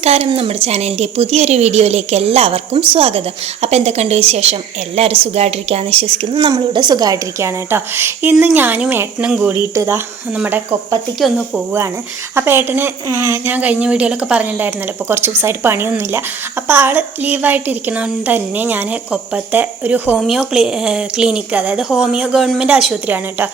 നമസ്കാരം. നമ്മുടെ ചാനലിൻ്റെ പുതിയൊരു വീഡിയോയിലേക്ക് എല്ലാവർക്കും സ്വാഗതം. അപ്പോൾ എന്തൊക്കെയുണ്ട് വിശേഷം? എല്ലാവരും സുഖമായിട്ടിരിക്കുകയെന്ന് വിശ്വസിക്കുന്നു. നമ്മളിവിടെ സുഖമായിട്ടിരിക്കുകയാണ് കേട്ടോ. ഇന്ന് ഞാനും ഏട്ടനും കൂടിയിട്ട് നമ്മുടെ കൊപ്പത്തേക്ക് ഒന്ന് പോവുകയാണ്. അപ്പോൾ ഏട്ടന് ഞാൻ കഴിഞ്ഞ വീഡിയോയിലൊക്കെ പറഞ്ഞിട്ടുണ്ടായിരുന്നല്ലോ, ഇപ്പോൾ കുറച്ച് ദിവസമായിട്ട് പണിയൊന്നുമില്ല. അപ്പോൾ ആൾ ലീവായിട്ടിരിക്കണോണ്ട് തന്നെ ഞാൻ കൊപ്പത്തെ ഒരു ഹോമിയോ ക്ലിനിക്ക്, അതായത് ഹോമിയോ ഗവൺമെൻറ് ആശുപത്രിയാണ് കേട്ടോ.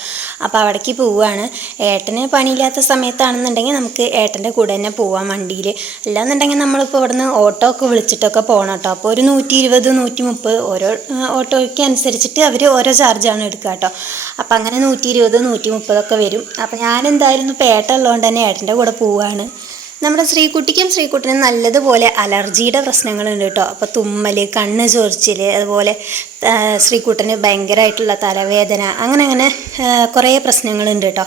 അപ്പോൾ അവിടേക്ക് പോവുകയാണ്. ഏട്ടന് പണിയില്ലാത്ത സമയത്താണെന്നുണ്ടെങ്കിൽ നമുക്ക് ഏട്ടൻ്റെ കൂടെ തന്നെ പോവാം വണ്ടിയിൽ. അല്ലാന്നുണ്ടെങ്കിൽ നമ്മളിപ്പോൾ ഇവിടുന്ന് ഓട്ടോ ഒക്കെ വിളിച്ചിട്ടൊക്കെ പോകണം കേട്ടോ. അപ്പോൾ ഒരു 120, 130 ഓരോ ഓട്ടോയ്ക്ക് അനുസരിച്ചിട്ട് അവർ ഓരോ ചാർജാണ് എടുക്കുക കേട്ടോ. അപ്പോൾ അങ്ങനെ 120, 130 വരും. അപ്പോൾ ഞാനെന്തായാലും ഇപ്പോൾ ഏട്ടൻ ഉള്ളതുകൊണ്ട് തന്നെ ഏട്ടൻ്റെ കൂടെ പോവുകയാണ്. നമ്മുടെ ശ്രീകുട്ടിനും നല്ലതുപോലെ അലർജിയുടെ പ്രശ്നങ്ങളുണ്ട് കേട്ടോ. അപ്പോൾ തുമ്മൽ, കണ്ണ് ചൊറിച്ചിൽ, അതുപോലെ ശ്രീകുട്ടന് ഭയങ്കരമായിട്ടുള്ള തലവേദന, അങ്ങനെ കുറേ പ്രശ്നങ്ങളുണ്ട് കേട്ടോ.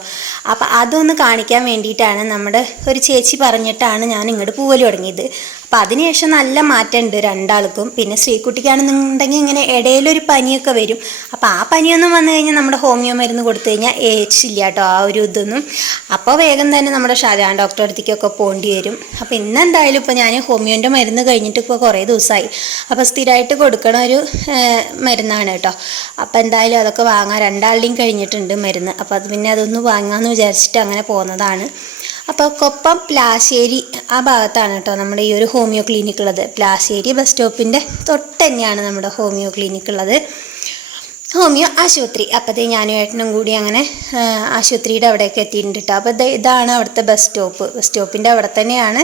അപ്പോൾ അതൊന്ന് കാണിക്കാൻ വേണ്ടിയിട്ടാണ് നമ്മുടെ ഒരു ചേച്ചി പറഞ്ഞിട്ടാണ് ഞാൻ ഇങ്ങോട്ട് പോവൽ തുടങ്ങിയത്. അപ്പോൾ അതിനുശേഷം നല്ല മാറ്റമുണ്ട് രണ്ടാൾക്കും. പിന്നെ ശ്രീകുട്ടിക്കാണെന്നുണ്ടെങ്കിൽ ഇങ്ങനെ ഇടയിലൊരു പനിയൊക്കെ വരും. അപ്പോൾ ആ പനിയൊന്നും വന്നു കഴിഞ്ഞാൽ നമ്മുടെ ഹോമിയോ മരുന്ന് കൊടുത്തു കഴിഞ്ഞാൽ ഏച്ചില്ല കേട്ടോ, ആ ഒരു ഇതൊന്നും. അപ്പോൾ വേഗം തന്നെ നമ്മുടെ ഷാജാൻ ഡോക്ടറെ അടുത്തേക്കൊക്കെ പോകേണ്ടി വരും. അപ്പോൾ ഇന്നെന്തായാലും ഇപ്പോൾ ഞാൻ ഹോമിയോൻ്റെ മരുന്ന് കഴിഞ്ഞിട്ട് ഇപ്പോൾ കുറേ ദിവസമായി. അപ്പോൾ സ്ഥിരമായിട്ട് കൊടുക്കണ ഒരു മരുന്നാണ് കേട്ടോ. അപ്പോൾ എന്തായാലും അതൊക്കെ വാങ്ങാൻ രണ്ടാളുടെയും കഴിഞ്ഞിട്ടുണ്ട് മരുന്ന്. അപ്പോൾ അത് പിന്നെ അതൊന്ന് വാങ്ങാമെന്ന് വിചാരിച്ചിട്ട് അങ്ങനെ പോകുന്നതാണ്. അപ്പോൾ കൊപ്പം പ്ലാശ്ശേരി ആ ഭാഗത്താണ് കേട്ടോ നമ്മുടെ ഈ ഒരു ഹോമിയോ ക്ലിനിക്ക് ഉള്ളത്. പ്ലാശ്ശേരി ബസ് സ്റ്റോപ്പിൻ്റെ തൊട്ട് തന്നെയാണ് നമ്മുടെ ഹോമിയോ ക്ലിനിക്ക് ഉള്ളത്, ഹോമിയോ ആശുപത്രി. അപ്പോഴത്തേ ഞാനും ഏട്ടനും കൂടി അങ്ങനെ ആശുപത്രിയുടെ അവിടേക്ക് എത്തിയിട്ടുണ്ട് കേട്ടോ. അപ്പോൾ ഇതാണ് അവിടുത്തെ ബസ് സ്റ്റോപ്പിൻ്റെ അവിടെ തന്നെയാണ്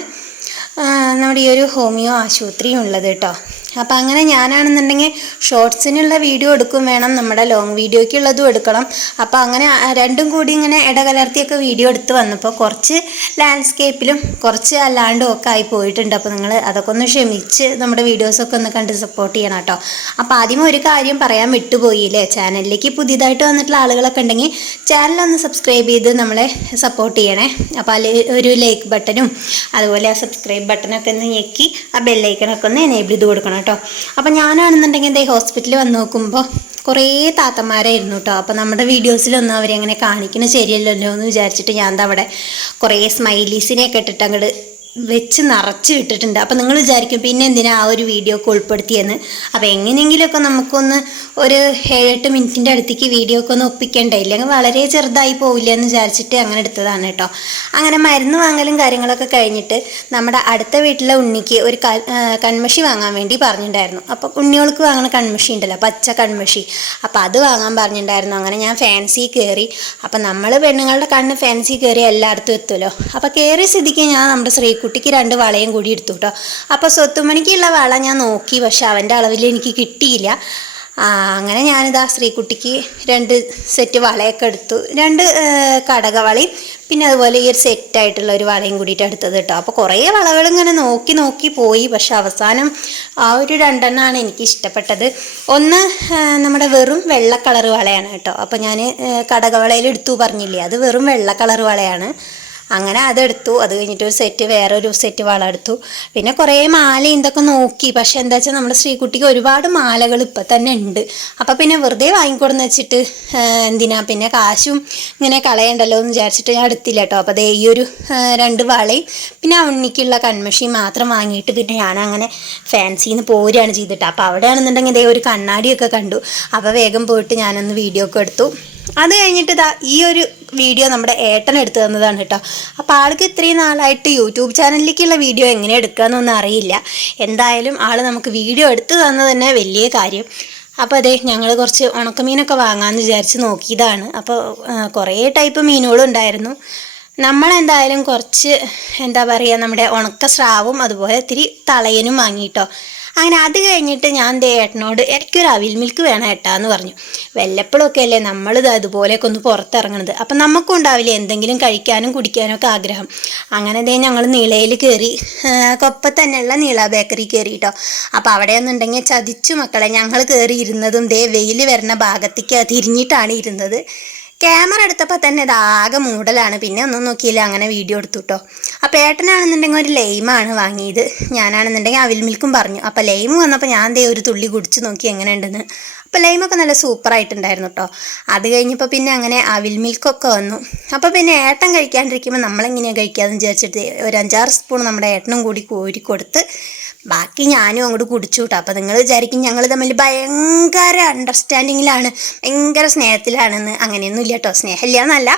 നമ്മുടെ ഈ ഒരു ഹോമിയോ ആശുപത്രിയും ഉള്ളത് കേട്ടോ. അപ്പോൾ അങ്ങനെ ഞാനാണെന്നുണ്ടെങ്കിൽ ഷോർട്സിനുള്ള വീഡിയോ എടുക്കും വേണം, നമ്മുടെ ലോങ് വീഡിയോയ്ക്കുള്ളതും എടുക്കണം. അപ്പോൾ അങ്ങനെ രണ്ടും കൂടി ഇങ്ങനെ ഇടകലർത്തിയൊക്കെ വീഡിയോ എടുത്ത് വന്നപ്പോൾ കുറച്ച് ലാൻഡ്സ്കേപ്പിലും കുറച്ച് അല്ലാണ്ടും ഒക്കെ ആയി പോയിട്ടുണ്ട്. അപ്പോൾ നിങ്ങൾ അതൊക്കെ ഒന്ന് ക്ഷമിച്ച് നമ്മുടെ വീഡിയോസൊക്കെ ഒന്ന് കണ്ട് സപ്പോർട്ട് ചെയ്യണം കേട്ടോ. അപ്പോൾ ആദ്യം ഒരു കാര്യം പറയാൻ വിട്ടുപോയില്ലേ, ചാനലിലേക്ക് പുതിയതായിട്ട് വന്നിട്ടുള്ള ആളുകളൊക്കെ ഉണ്ടെങ്കിൽ ചാനലൊന്ന് സബ്സ്ക്രൈബ് ചെയ്ത് നമ്മളെ സപ്പോർട്ട് ചെയ്യണേ. അപ്പോൾ അതിൽ ഒരു ലൈക്ക് ബട്ടനും അതുപോലെ ആ സബ്സ്ക്രൈബ് ബട്ടനൊക്കെ ഒന്ന് ഞെക്കി ആ ബെല്ലൈക്കണൊക്കെ ഒന്ന് എനേബിൾ ചെയ്ത് കൊടുക്കണം കേട്ടോ. അപ്പം ഞാനാണെന്നുണ്ടെങ്കിൽ ഹോസ്പിറ്റലിൽ വന്ന് നോക്കുമ്പോൾ കുറേ താത്തമാരായിരുന്നു കേട്ടോ. അപ്പോൾ നമ്മുടെ വീഡിയോസിലൊന്നും അവരങ്ങനെ കാണിക്കുന്നത് ശരിയല്ലല്ലോ എന്ന് വിചാരിച്ചിട്ട് ഞാൻ അവിടെ കുറേ സ്മൈലീസിനെയൊക്കെ ഇട്ടിട്ട് അങ്ങോട്ട് വെച്ച് നിറച്ച് ഇട്ടിട്ടുണ്ട്. അപ്പോൾ നിങ്ങൾ വിചാരിക്കും പിന്നെ എന്തിനാ ആ ഒരു വീഡിയോ ഒക്കെ ഉൾപ്പെടുത്തിയെന്ന്. അപ്പോൾ എങ്ങനെയെങ്കിലുമൊക്കെ നമുക്കൊന്ന് ഒരു 7-8 മിനിറ്റിൻ്റെ അടുത്തേക്ക് വീഡിയോ ഒക്കെ ഒന്ന് ഒപ്പിക്കണ്ടേ, ഇല്ലെങ്കിൽ വളരെ ചെറുതായി പോവില്ല എന്ന് വിചാരിച്ചിട്ട് അങ്ങനെ എടുത്തതാണ് കേട്ടോ. അങ്ങനെ മരുന്ന് വാങ്ങലും കാര്യങ്ങളൊക്കെ കഴിഞ്ഞിട്ട് നമ്മുടെ അടുത്ത വീട്ടിലെ ഉണ്ണിക്ക് ഒരു കൺമഷി വാങ്ങാൻ വേണ്ടി പറഞ്ഞിട്ടുണ്ടായിരുന്നു. അപ്പോൾ ഉണ്ണികൾക്ക് വാങ്ങുന്ന കൺമഷി ഉണ്ടല്ലോ, പച്ച കൺമഷി, അപ്പോൾ അത് വാങ്ങാൻ പറഞ്ഞിട്ടുണ്ടായിരുന്നു. അങ്ങനെ ഞാൻ ഫാൻസി കയറി. അപ്പോൾ നമ്മൾ പെണ്ണുങ്ങളുടെ കണ്ണ് ഫാൻസി കയറി എല്ലായിടത്തും എത്തുമല്ലോ. അപ്പോൾ കയറിയ സ്ഥിതിക്ക് ഞാൻ നമ്മുടെ കുട്ടിക്ക് 2 വളയും കൂടി എടുത്തു കേട്ടോ. അപ്പോൾ സ്വത്തുമണിക്കുള്ള വള ഞാൻ നോക്കി, പക്ഷെ അവൻ്റെ അളവിൽ എനിക്ക് കിട്ടിയില്ല. അങ്ങനെ ഞാനിതാ ശ്രീകുട്ടിക്ക് 2 സെറ്റ് വളയൊക്കെ എടുത്തു, 2 കടകവളയും പിന്നെ അതുപോലെ ഈ ഒരു സെറ്റായിട്ടുള്ള ഒരു വളയും കൂടിയിട്ട് എടുത്തത് കേട്ടോ. അപ്പോൾ കുറേ വളകൾ ഇങ്ങനെ നോക്കി പോയി, പക്ഷെ അവസാനം ആ ഒരു 2 എനിക്ക് ഇഷ്ടപ്പെട്ടത്. ഒന്ന് നമ്മുടെ വെറും വെള്ള കളർ വളയാണ് കേട്ടോ. അപ്പോൾ ഞാൻ കടകവളയിൽ എടുത്തു പറഞ്ഞില്ലേ, അത് വെറും വെള്ള കളർ വളയാണ്. അങ്ങനെ അതെടുത്തു. അത് കഴിഞ്ഞിട്ട് വേറൊരു സെറ്റ് വള എടുത്തു. പിന്നെ കുറേ മാല ഇതൊക്കെ നോക്കി, പക്ഷെ എന്താ വെച്ചാൽ നമ്മുടെ ശ്രീകുട്ടിക്ക് ഒരുപാട് മാലകൾ ഇപ്പം തന്നെ ഉണ്ട്. അപ്പം പിന്നെ വെറുതെ വാങ്ങിക്കൊടുന്ന് വെച്ചിട്ട് എന്തിനാ പിന്നെ കാശും ഇങ്ങനെ കളയണ്ടല്ലോ എന്ന് വിചാരിച്ചിട്ട് ഞാൻ എടുത്തില്ല കേട്ടോ. അപ്പോൾ ഈ ഒരു 2 വളയും പിന്നെ ആ ഉണ്ണിക്കുള്ള കൺമഷി മാത്രം വാങ്ങിയിട്ട് പിന്നെ ഞാനങ്ങനെ ഫാൻസിന്ന് പോരുകയാണ് ചെയ്തിട്ട്. അപ്പോൾ അവിടെയാണെന്നുണ്ടെങ്കിൽ ഒരു കണ്ണാടിയൊക്കെ കണ്ടു. അപ്പോൾ വേഗം പോയിട്ട് ഞാനൊന്ന് വീഡിയോ ഒക്കെ എടുത്തു. അത് കഴിഞ്ഞിട്ട് ഈ ഒരു വീഡിയോ നമ്മുടെ ഏട്ടൻ എടുത്തു തന്നതാണ് കേട്ടോ. അപ്പോൾ ആൾക്ക് ഇത്രയും നാളായിട്ട് യൂട്യൂബ് ചാനലിലേക്കുള്ള വീഡിയോ എങ്ങനെ എടുക്കുകയെന്നൊന്നും അറിയില്ല. എന്തായാലും ആൾ നമുക്ക് വീഡിയോ എടുത്തു തന്നത് തന്നെ വലിയ കാര്യം. അപ്പോൾ ഞങ്ങൾ കുറച്ച് ഉണക്കമീനൊക്കെ വാങ്ങാമെന്ന് വിചാരിച്ച് നോക്കിയതാണ്. അപ്പോൾ കുറേ ടൈപ്പ് മീനുകളും ഉണ്ടായിരുന്നു. നമ്മളെന്തായാലും കുറച്ച് എന്താ പറയുക, നമ്മുടെ ഉണക്ക സ്രാവും അതുപോലെ ഇത്തിരി തളയനും വാങ്ങിയിട്ടോ. അങ്ങനെ അത് കഴിഞ്ഞിട്ട് ഞാൻ ഏട്ടനോട് എനിക്കൊരു അവിൽ മിൽക്ക് വേണം ഏട്ടാന്ന് പറഞ്ഞു. വല്ലപ്പോഴൊക്കെ അല്ലേ നമ്മളിത് അതുപോലെയൊക്കെ ഒന്ന് പുറത്തിറങ്ങണത്. അപ്പം നമുക്കും ഉണ്ടാവില്ലേ എന്തെങ്കിലും കഴിക്കാനും കുടിക്കാനും ഒക്കെ ആഗ്രഹം. അങ്ങനെ ഞങ്ങൾ നീളയിൽ കയറി, കൊപ്പത്തന്നെയുള്ള നീള ബേക്കറി കയറി കേട്ടോ. അപ്പോൾ അവിടെയെന്നുണ്ടെങ്കിൽ ചതിച്ചു മക്കളെ, ഞങ്ങൾ കയറി ഇരുന്നതും വെയിൽ വരുന്ന ഭാഗത്തേക്ക് തിരിഞ്ഞിട്ടാണ് ഇരുന്നത്. ക്യാമറ എടുത്തപ്പോൾ തന്നെ ഇതാകെ മൂടലാണ്. പിന്നെ ഒന്നും നോക്കിയില്ല, അങ്ങനെ വീഡിയോ എടുത്തു കേട്ടോ. അപ്പോൾ ഏട്ടനാണെന്നുണ്ടെങ്കിൽ ഒരു ലൈമാണ് വാങ്ങിയത്, ഞാനാണെന്നുണ്ടെങ്കിൽ അവിൽ മിൽക്കും പറഞ്ഞു. അപ്പോൾ ലൈം വന്നപ്പോൾ ഞാൻ ദേ ഒരു തുള്ളി കുടിച്ച് നോക്കി എങ്ങനെയുണ്ടെന്ന്. അപ്പോൾ ലൈമൊക്കെ നല്ല സൂപ്പറായിട്ടുണ്ടായിരുന്നു കേട്ടോ. അത് കഴിഞ്ഞപ്പോൾ പിന്നെ അങ്ങനെ അവിൽ മിൽക്കൊക്കെ വന്നു. അപ്പോൾ പിന്നെ ഏട്ടൻ കഴിക്കാണ്ടിരിക്കുമ്പോൾ നമ്മളെങ്ങനെയാണ് കഴിക്കാമെന്ന് വിചാരിച്ചിട്ട് ഒരു 5-6 സ്പൂൺ നമ്മുടെ ഏട്ടനും കൂടി കോരി കൊടുത്ത് ബാക്കി ഞാനും അങ്ങോട്ട് കുടിച്ചു കേട്ടോ. അപ്പോൾ നിങ്ങൾ വിചാരിക്കും ഞങ്ങൾ തമ്മിൽ ഭയങ്കര അണ്ടർസ്റ്റാൻഡിങ്ങിലാണ്, ഭയങ്കര സ്നേഹത്തിലാണെന്ന്. അങ്ങനെയൊന്നും ഇല്ല കേട്ടോ, സ്നേഹമില്ല എന്നല്ല,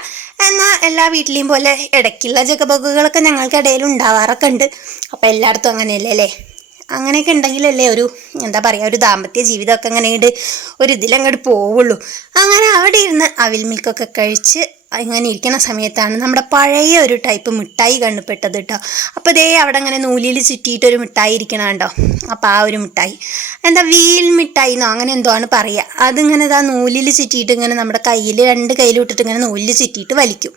എന്നാൽ എല്ലാ വീട്ടിലെയും പോലെ ഇടയ്ക്കുള്ള ജഗബഗുകളൊക്കെ ഞങ്ങൾക്കിടയിൽ ഉണ്ടാവാറൊക്കെ ഉണ്ട്. അപ്പോൾ എല്ലായിടത്തും അങ്ങനെയല്ലേ അല്ലേ? അങ്ങനെയൊക്കെ ഉണ്ടെങ്കിലല്ലേ ഒരു എന്താ പറയുക, ഒരു ദാമ്പത്യ ജീവിതമൊക്കെ അങ്ങനെ ഒരു ഇതിലങ്ങോട്ട് പോവുള്ളൂ. അങ്ങനെ അവിടെ ഇരുന്ന് അവിൽ മിൽക്കൊക്കെ കഴിച്ച് ഇങ്ങനെ ഇരിക്കുന്ന സമയത്താണ് നമ്മുടെ പഴയ ഒരു ടൈപ്പ് മിഠായി കണ്ടുപെട്ടത് കേട്ടോ. അപ്പോൾ ദേ അവിടെ അങ്ങനെ നൂലിൽ ചുറ്റിയിട്ടൊരു മിഠായി ഇരിക്കണം കേട്ടോ. അപ്പോൾ ആ ഒരു മിഠായി എന്താ വീൽ മിഠായി എന്നോ അങ്ങനെ എന്തോ ആണ് പറയുക. അതിങ്ങനെ ഇതാ നൂലിൽ ചുറ്റിയിട്ട് ഇങ്ങനെ നമ്മുടെ കയ്യിൽ 2 കയ്യിൽ ഇട്ടിട്ട് ഇങ്ങനെ നൂലിൽ ചുറ്റിയിട്ട് വലിക്കും.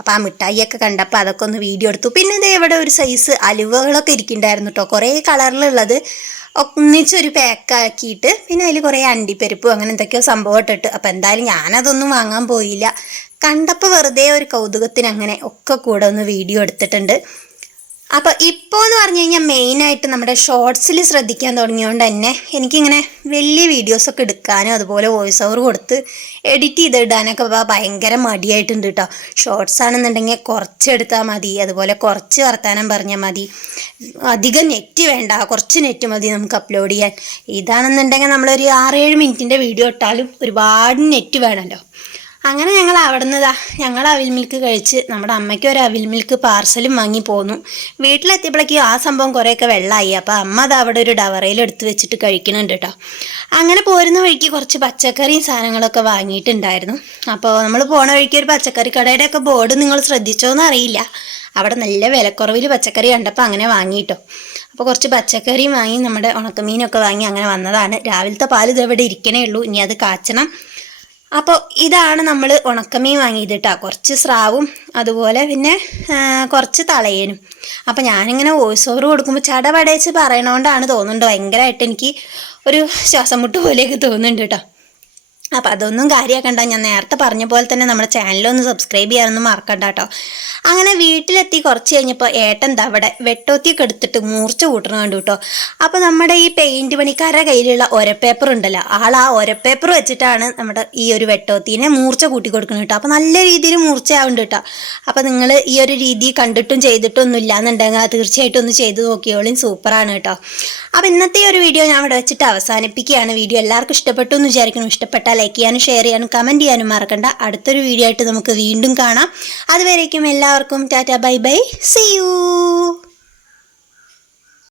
അപ്പോൾ ആ മിഠായിയൊക്കെ കണ്ടപ്പോൾ അതൊക്കെ ഒന്ന് വീഡിയോ എടുത്തു. പിന്നെ ഇതേ ഇവിടെ ഒരു സൈസ് അലുവകളൊക്കെ ഇരിക്കുന്നുണ്ടായിരുന്നു കേട്ടോ, കുറേ കളറിലുള്ളത് ഒന്നിച്ചൊരു പാക്കാക്കിയിട്ട്, പിന്നെ അതിൽ കുറേ അണ്ടിപ്പരിപ്പും അങ്ങനെ എന്തൊക്കെയോ സംഭവം ഇട്ടിട്ട്. അപ്പോൾ എന്തായാലും ഞാനതൊന്നും വാങ്ങാൻ പോയില്ല, കണ്ടപ്പോൾ വെറുതെ ഒരു കൗതുകത്തിന് അങ്ങനെ ഒക്കെ കൂടെ ഒന്ന് വീഡിയോ എടുത്തിട്ടുണ്ട്. അപ്പോൾ ഇപ്പോൾ എന്ന് പറഞ്ഞു കഴിഞ്ഞാൽ മെയിനായിട്ട് നമ്മുടെ ഷോർട്സിൽ ശ്രദ്ധിക്കാൻ തുടങ്ങിയതുകൊണ്ട് തന്നെ എനിക്കിങ്ങനെ വലിയ വീഡിയോസൊക്കെ എടുക്കാനും അതുപോലെ വോയിസ് ഓവർ കൊടുത്ത് എഡിറ്റ് ചെയ്തിടാനൊക്കെ ഭയങ്കര മടിയായിട്ടുണ്ട് കേട്ടോ. ഷോർട്സ് ആണെന്നുണ്ടെങ്കിൽ കുറച്ചെടുത്താൽ മതി, അതുപോലെ കുറച്ച് വർത്താനം പറഞ്ഞാൽ മതി, അധികം നെറ്റ് വേണ്ട, കുറച്ച് നെറ്റ് മതി നമുക്ക് അപ്ലോഡ് ചെയ്യാൻ. ഇതാണെന്നുണ്ടെങ്കിൽ നമ്മളൊരു 6-7 മിനിറ്റിൻ്റെ വീഡിയോ ഇട്ടാലും ഒരുപാട് നെറ്റ് വേണമല്ലോ. അങ്ങനെ ഞങ്ങൾ അവിടെ നിന്ന് ഞങ്ങൾ അവിൽ മിൽക്ക് കഴിച്ച് നമ്മുടെ അമ്മയ്ക്ക് ഒരു അവിൽ മിൽക്ക് പാർസലും വാങ്ങി പോന്നു. വീട്ടിലെത്തിയപ്പോഴേക്കും ആ സംഭവം കുറേയൊക്കെ വെള്ളമായി. അപ്പോൾ അമ്മ അത് അവിടെ ഒരു ഡവറയിൽ എടുത്ത് വെച്ചിട്ട് കഴിക്കുന്നുണ്ട് കേട്ടോ. അങ്ങനെ പോരുന്ന വഴിക്ക് കുറച്ച് പച്ചക്കറിയും സാധനങ്ങളൊക്കെ വാങ്ങിയിട്ടുണ്ടായിരുന്നു. അപ്പോൾ നമ്മൾ പോണ വഴിക്ക് ഒരു പച്ചക്കറി കടയുടെ ഒക്കെ ബോർഡ് നിങ്ങൾ ശ്രദ്ധിച്ചോന്ന് അറിയില്ല, അവിടെ നല്ല വിലക്കുറവിൽ പച്ചക്കറി കണ്ടപ്പോൾ അങ്ങനെ വാങ്ങിയിട്ടോ. അപ്പോൾ കുറച്ച് പച്ചക്കറിയും വാങ്ങി, നമ്മുടെ ഉണക്കമീനൊക്കെ വാങ്ങി അങ്ങനെ വന്നതാണ്. രാവിലത്തെ പാൽ ഇതെവിടെ ഇരിക്കണേ ഉള്ളൂ, ഇനി അത് കാച്ചണം. അപ്പോൾ ഇതാണ് നമ്മൾ ഉണക്കമീൻ വാങ്ങിയത് കേട്ടോ. കുറച്ച് സ്രാവും അതുപോലെ പിന്നെ കുറച്ച് തളയനും. അപ്പോൾ ഞാനിങ്ങനെ വോയിസ് ഓവർ കൊടുക്കുമ്പോൾ ചടപടച്ച് പറയണോണ്ടാണ് തോന്നുന്നുണ്ട്, ഭയങ്കരമായിട്ട് എനിക്ക് ഒരു ശ്വാസം മുട്ട് പോലെയൊക്കെ തോന്നുന്നുണ്ട് കേട്ടോ. അപ്പോൾ അതൊന്നും കാര്യമാക്കണ്ട, ഞാൻ നേരത്തെ പറഞ്ഞ പോലെ തന്നെ നമ്മുടെ ചാനലൊന്ന് സബ്സ്ക്രൈബ് ചെയ്യാനൊന്നും മറക്കണ്ട കേട്ടോ. അങ്ങനെ വീട്ടിലെത്തി കുറച്ച് കഴിഞ്ഞപ്പോൾ ഏട്ടൻ എന്താ അവിടെ വെട്ടോത്തിയൊക്കെ എടുത്തിട്ട് മൂർച്ച കൂട്ടണം കണ്ടു കേട്ടോ. അപ്പോൾ നമ്മുടെ ഈ പെയിൻറ്റ് പണിക്കാരുടെ കയ്യിലുള്ള ഒരപ്പേപ്പർ ഉണ്ടല്ലോ, ആ ഒരപ്പേപ്പർ വെച്ചിട്ടാണ് നമ്മുടെ ഈ ഒരു വെട്ടോത്തിനെ മൂർച്ച കൂട്ടി കൊടുക്കുന്നത് കേട്ടോ. അപ്പോൾ നല്ല രീതിയിൽ മൂർച്ചയാവുന്നുണ്ട് കേട്ടോ. അപ്പോൾ നിങ്ങൾ ഈ ഒരു രീതി കണ്ടിട്ടും ചെയ്തിട്ടൊന്നും ഇല്ലാന്നുണ്ടെങ്കിൽ തീർച്ചയായിട്ടും ഒന്ന് ചെയ്ത് നോക്കിയോളും, സൂപ്പറാണ് കേട്ടോ. അപ്പോൾ ഇന്നത്തെ ഒരു വീഡിയോ ഞാൻ ഇവിടെ വെച്ചിട്ട് അവസാനിപ്പിക്കുകയാണ്. വീഡിയോ എല്ലാവർക്കും ഇഷ്ടപ്പെട്ടു എന്ന് വിചാരിക്കുന്നു. ഇഷ്ടപ്പെട്ടാൽ ലൈക്ക് ചെയ്യാനും ഷെയർ ചെയ്യാനും കമൻറ്റ് ചെയ്യാനും മറക്കണ്ട. അടുത്തൊരു വീഡിയോ ആയിട്ട് നമുക്ക് വീണ്ടും കാണാം. അതുവരേക്കും എല്ലാവർക്കും tata bye bye, see U.